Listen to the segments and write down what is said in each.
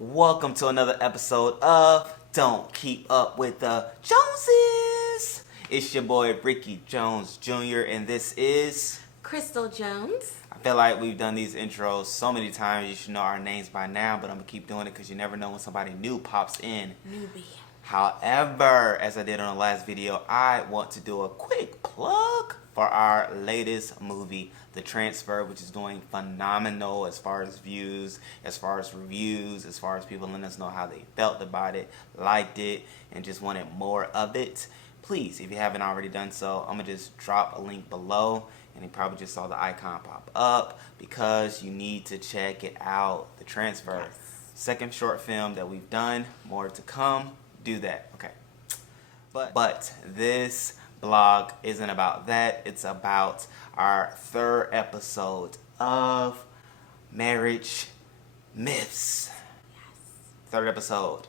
Welcome to another episode of Don't Keep Up with the Joneses. It's your boy Rickey Jones Jr. and this is Chrystle Jones. I feel like we've done these intros so many times. You should know our names by now, but I'm gonna keep doing it because you never know when somebody new pops in. Newbie. However, as I did on the last video, I want to do a quick plug for our latest movie, The Transfer, which is doing phenomenal as far as views, as far as reviews, as far as people letting us know how they felt about it, liked it, and just wanted more of it. Please, if you haven't already done so, I'm going to just drop a link below, and you probably just saw the icon pop up, because you need to check it out. The Transfer. Yes. Second short film that we've done, more to come. Do that. Okay. But this blog isn't about that. It's about our third episode of Marriage Myths. Yes. Third episode.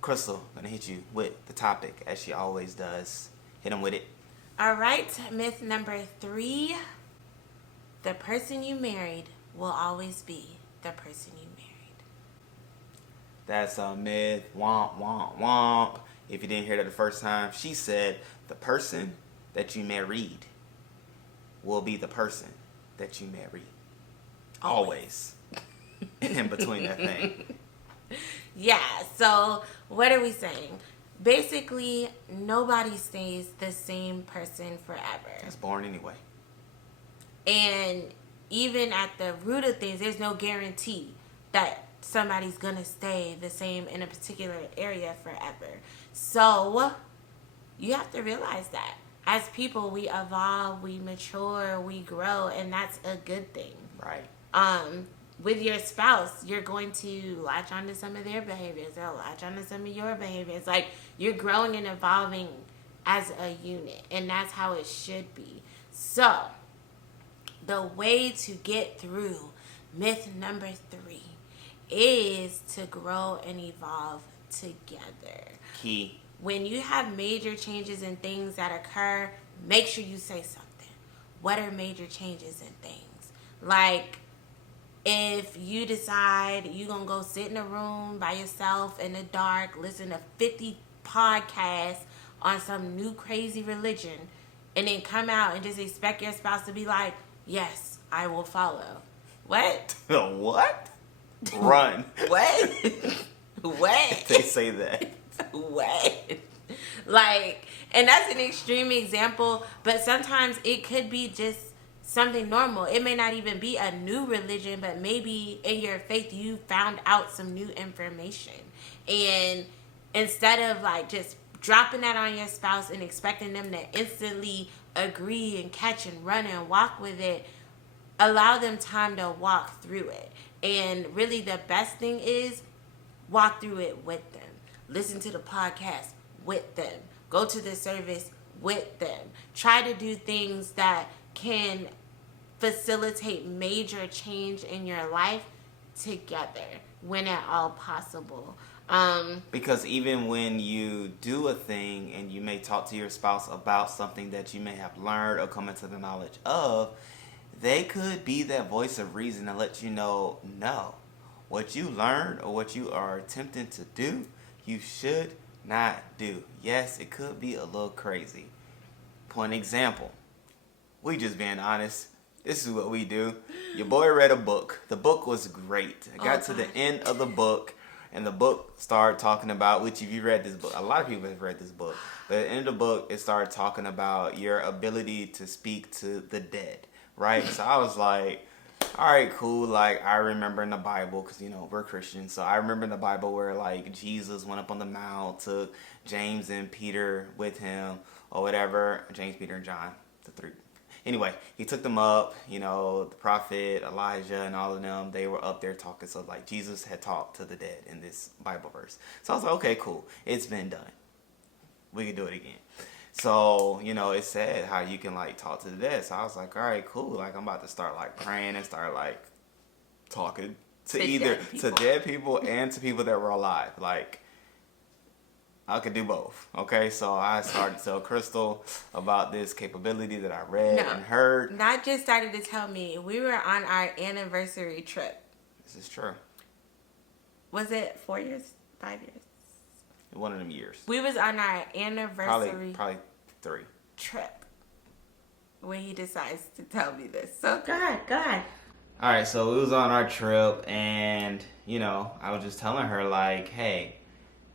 Chrystle, gonna hit you with the topic as she always does. Hit him with it. All right. Myth number 3. The person you married will always be the person you married. That's a myth. Womp, womp, womp. If you didn't hear that the first time, she said the person that you married will be the person that you marry. Always. In between that thing. Yeah. So what are we saying? Basically, nobody stays the same person forever. That's boring anyway. And even at the root of things, there's no guarantee that somebody's gonna stay the same in a particular area forever. So you have to realize that as people, we evolve, we mature, we grow, and that's a good thing. Right. With your spouse, you're going to latch onto some of their behaviors. They'll latch onto some of your behaviors. Like, you're growing and evolving as a unit, and that's how it should be. So the way to get through myth number 3 is to grow and evolve together. Key. When you have major changes in things that occur, make sure you say something. What are major changes in things? Like, if you decide you're going to go sit in a room by yourself in the dark, listen to 50 podcasts on some new crazy religion, and then come out and just expect your spouse to be like, yes, I will follow. What? What? Run. What? What? They say that. What? Like, and that's an extreme example, but sometimes it could be just something normal. It may not even be a new religion, but maybe in your faith you found out some new information. And instead of like just dropping that on your spouse and expecting them to instantly agree and catch and run and walk with it, allow them time to walk through it. And really the best thing is walk through it with them. Listen to the podcast with them. Go to the service with them. Try to do things that can facilitate major change in your life together when at all possible. Because even when you do a thing and you may talk to your spouse about something that you may have learned or come into the knowledge of, they could be that voice of reason and let you know, no, what you learned or what you are attempting to do, you should not do. Yes, it could be a little crazy. Point example. We just being honest. This is what we do. Your boy read a book. The book was great. I got to the end of the book, and the book started talking about, which if you read this book, a lot of people have read this book, but at the end of the book, it started talking about your ability to speak to the dead, right? So I was like, all right, cool. Like, I remember in the Bible, because, you know, we're Christians, so I remember in the Bible where, like, Jesus went up on the mount, took James and Peter with him, or whatever. James, Peter, and John, the 3. Anyway, he took them up, you know, the prophet, Elijah, and all of them, they were up there talking. So, like, Jesus had talked to the dead in this Bible verse. So I was like, okay, cool. It's been done. We can do it again. So, you know, it said how you can, like, talk to the dead. So I was like, all right, cool. Like, I'm about to start, like, praying and start, like, talking to either to dead people and to people that were alive. Like, I could do both. Okay, so I started to tell Chrystle about this capability that I read and heard. Not just started to tell me. We were on our anniversary trip. This is true. Was it 4 years? 5 years? One of them years. We was on our anniversary Probably 3. trip when he decides to tell me this. So go ahead. All right, so we was on our trip, and I was just telling her like, hey,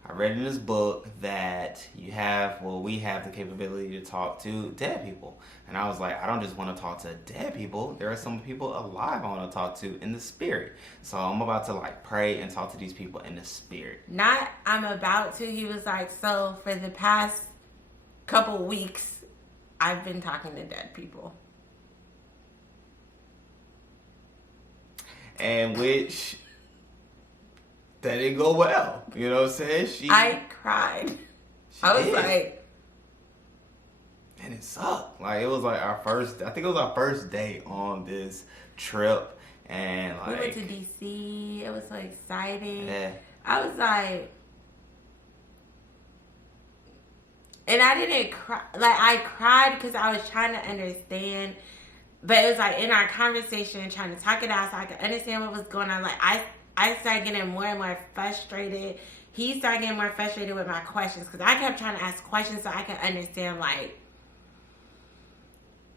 I read in this book that we have the capability to talk to dead people. And I was like, I don't just want to talk to dead people. There are some people alive I want to talk to in the spirit. So I'm about to like pray and talk to these people in the spirit. Not I'm about to. He was like, so for the past couple weeks, I've been talking to dead people. And which... that didn't go well. You know what I'm saying? I cried. I was like... And it sucked. Like, it was like I think it was our first day on this trip. And like... we went to D.C. It was so exciting. Yeah. I was like... and I didn't cry. Like, I cried because I was trying to understand. But it was like in our conversation, trying to talk it out so I could understand what was going on. Like, I started getting more and more frustrated. He started getting more frustrated with my questions because I kept trying to ask questions so I could understand, like,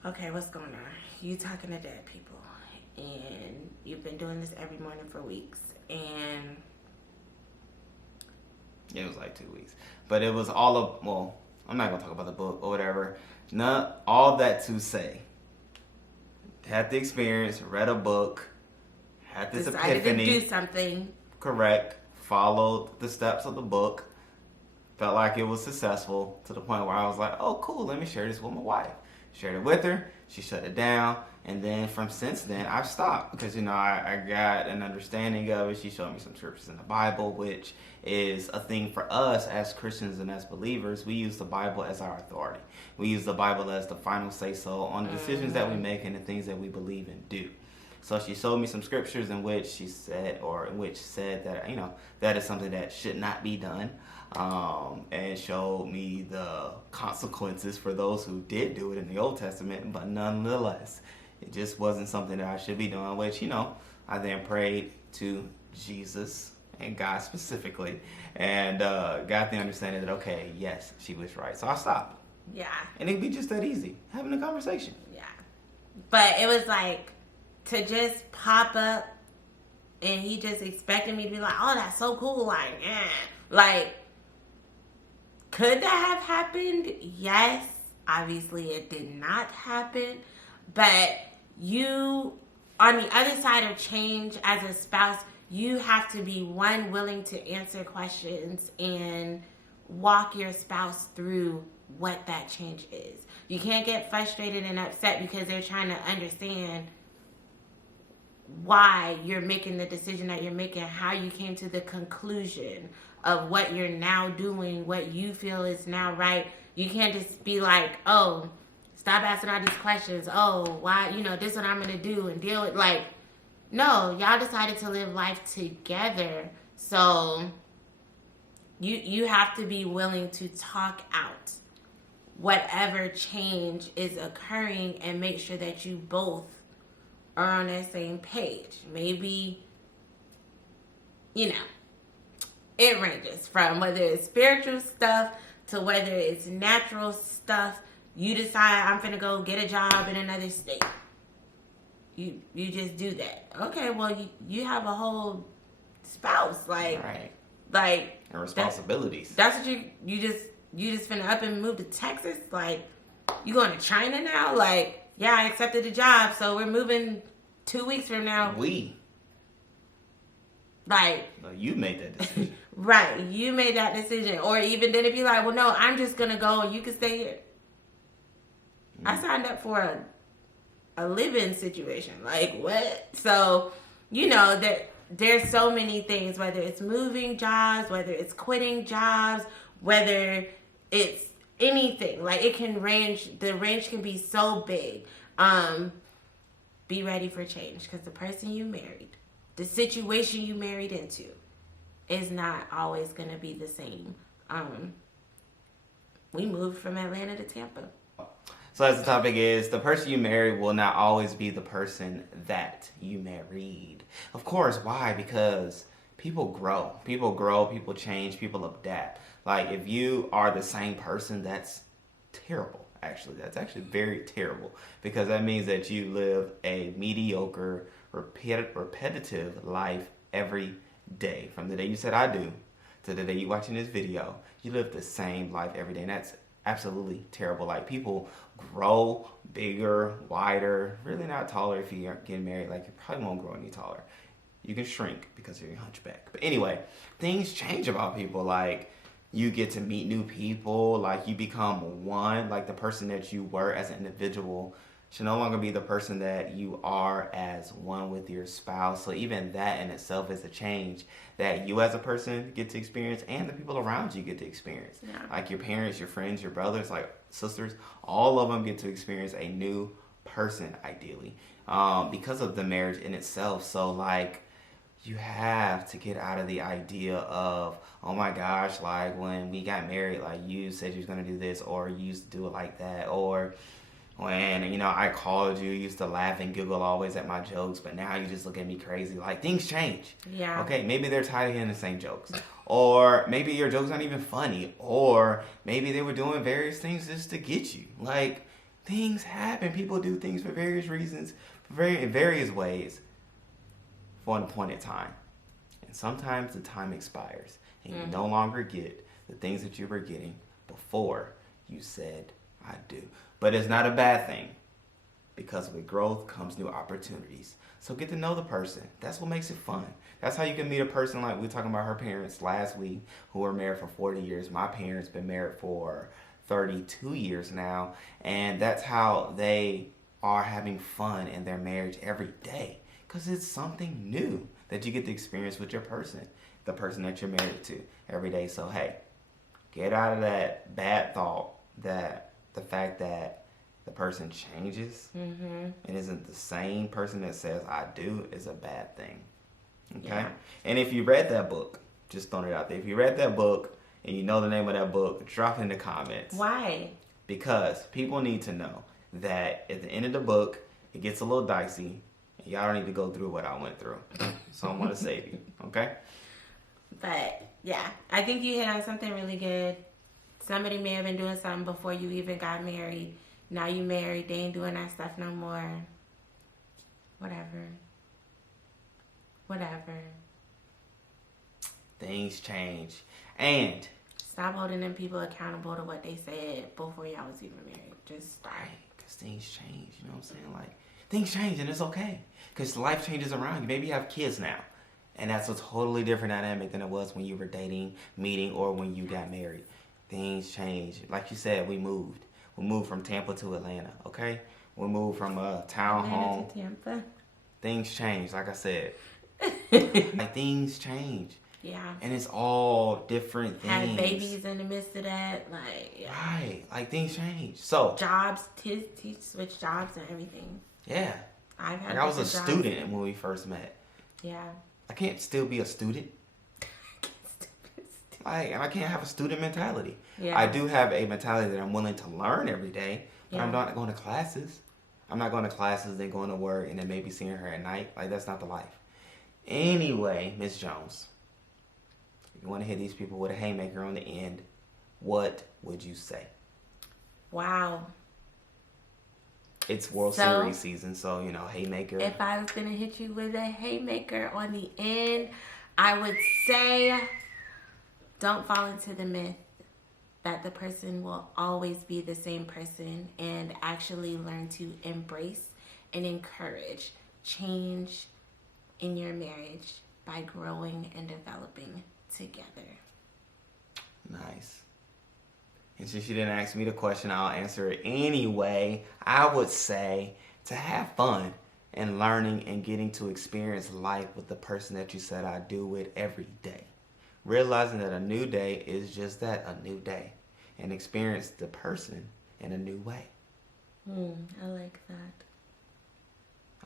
okay, what's going on? You talking to dead people, and you've been doing this every morning for weeks, and it was like 2 weeks. But it was all of, well, I'm not going to talk about the book or whatever. All that to say, had the experience, read a book, had this epiphany. To do something. Correct. Followed the steps of the book. Felt like it was successful to the point where I was like, oh, cool, let me share this with my wife. Shared it with her. She shut it down. And then since then, I've stopped because, I got an understanding of it. She showed me some scriptures in the Bible, which is a thing for us as Christians and as believers. We use the Bible as our authority. We use the Bible as the final say-so on the decisions that we make and the things that we believe and do. So she showed me some scriptures in which said that, that is something that should not be done. And showed me the consequences for those who did do it in the Old Testament, but nonetheless, it just wasn't something that I should be doing, which, I then prayed to Jesus and God specifically, and got the understanding that, okay, yes, she was right. So I stopped. Yeah. And it'd be just that easy, having a conversation. Yeah. But it was like, to just pop up, and he just expected me to be like, oh, that's so cool, like, yeah. Like, could that have happened? Yes. Obviously, it did not happen. But you, on the other side of change as a spouse, you have to be, one, willing to answer questions and walk your spouse through what that change is. You can't get frustrated and upset because they're trying to understand why you're making the decision that you're making, how you came to the conclusion of what you're now doing, what you feel is now right. You can't just be like, oh, stop asking all these questions. Oh, why, this is what I'm going to do and deal with. Like, no, y'all decided to live life together. So you have to be willing to talk out whatever change is occurring and make sure that you both are on that same page. Maybe, it ranges from whether it's spiritual stuff to whether it's natural stuff. You decide, I'm finna go get a job in another state. You just do that. Okay, well, you have a whole spouse, like, right. Like, and responsibilities. That's what you just finna up and move to Texas. Like, you going to China now? Like, yeah, I accepted the job, so we're moving 2 weeks from now. Like, no, you made that decision. Right, you made that decision. Or even then if you're like, well, no, I'm just going to go and you can stay here. I signed up for a live-in situation. Like, what? So, there's so many things, whether it's moving jobs, whether it's quitting jobs, whether it's anything. Like, it can range, the range can be so big. Be ready for change, because the person you married, the situation you married into, is not always going to be the same. We moved from Atlanta to Tampa. So as the topic is, the person you marry will not always be the person that you married. Of course, why? Because people grow. People grow, people change, people adapt. Like, if you are the same person, that's terrible, actually. That's actually very terrible, because that means that you live a mediocre, repetitive life every day. From the day you said I do to the day you watching this video, you live the same life every day, and that's absolutely terrible. Like, people grow bigger, wider, really not taller if you aren't getting married. Like, you probably won't grow any taller. You can shrink because you're a hunchback. But anyway, things change about people. Like, you get to meet new people. Like, you become one. Like, the person that you were as an individual should no longer be the person that you are as one with your spouse. So even that in itself is a change that you as a person get to experience, and the people around you get to experience. Yeah. Like, your parents, your friends, your brothers, like sisters, all of them get to experience a new person, ideally, because of the marriage in itself. So, like, you have to get out of the idea of, oh my gosh, like, when we got married, like, you said you was going to do this, or you used to do it like that, or when, you know, I called you, used to laugh and giggle always at my jokes, but now you just look at me crazy. Like, things change. Yeah. Okay, maybe they're tired of hearing the same jokes. Or maybe your jokes aren't even funny. Or maybe they were doing various things just to get you. Like, things happen. People do things for various reasons, in various ways, for an appointed time. And sometimes the time expires, and you no longer get the things that you were getting before you said, I do. But it's not a bad thing, because with growth comes new opportunities. So get to know the person. That's what makes it fun. That's how you can meet a person, like we were talking about her parents last week, who were married for 40 years. My parents been married for 32 years now. And that's how they are having fun in their marriage every day, because it's something new that you get to experience with your person, the person that you're married to every day. So, hey, get out of that bad thought that the fact that the person changes and isn't the same person that says I do is a bad thing. Okay? Yeah. And if you read that book, just throwing it out there, if you read that book and you know the name of that book, drop it in the comments. Why? Because people need to know that at the end of the book, it gets a little dicey. And y'all don't need to go through what I went through. So I'm going to save you. Okay? But, yeah, I think you hit on something really good. Somebody may have been doing something before you even got married. Now you married, they ain't doing that stuff no more. Whatever. Things change. And stop holding them people accountable to what they said before y'all was even married. Just stop. Right, because things change. You know what I'm saying? Like, things change, and it's okay. Because life changes around you. Maybe you have kids now. And that's a totally different dynamic than it was when you were dating, meeting, or when you got married. Things change. Like you said, we moved. We moved from Tampa to Atlanta, okay? We moved from a townhome. To Tampa. Things change, like I said. Like, things change. Yeah. And it's all different things. Had babies in the midst of that. Like, yeah. Right. Like, things change. So. Jobs. Switch jobs and everything. Yeah. I was a student when we first met. Yeah. I can't still be a student. And I can't have a student mentality. Yeah. I do have a mentality that I'm willing to learn every day, but I'm not going to classes. I'm not going to classes, then going to work, and then maybe seeing her at night. Like, that's not the life. Anyway, Miss Jones, if you want to hit these people with a haymaker on the end, what would you say? Wow. It's World Series season, so, you know, haymaker. If I was going to hit you with a haymaker on the end, I would say, don't fall into the myth that the person will always be the same person, and actually learn to embrace and encourage change in your marriage by growing and developing together. Nice. And since you didn't ask me the question, I'll answer it anyway. I would say to have fun and learning and getting to experience life with the person that you said I do with every day. Realizing that a new day is just that, a new day. And experience the person in a new way. I like that.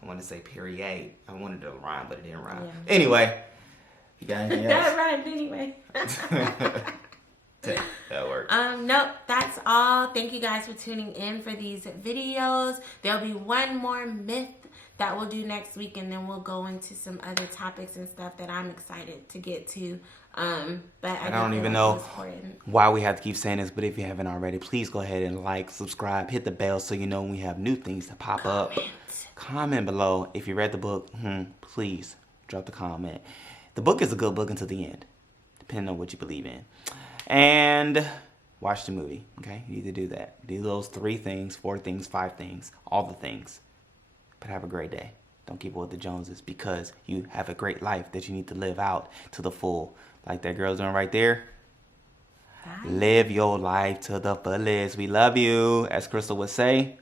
I want to say period. I wanted to rhyme, but it didn't rhyme. Yeah. Anyway, you got anything else? That rhymed anyway. That works. Nope, that's all. Thank you guys for tuning in for these videos. There'll be one more myth that we'll do next week, and then we'll go into some other topics and stuff that I'm excited to get to. But I don't even know why we have to keep saying this, but if you haven't already, please go ahead and like, subscribe, hit the bell so you know when we have new things to pop up. Comment below. If you read the book, please drop the comment. The book is a good book until the end, depending on what you believe in. And watch the movie, okay? You need to do that. Do those 3 things, 4 things, 5 things, all the things. But have a great day. Don't keep up with the Joneses, because you have a great life that you need to live out to the full. Like that girl's doing right there. Bye. Live your life to the fullest. We love you, as Chrystle would say.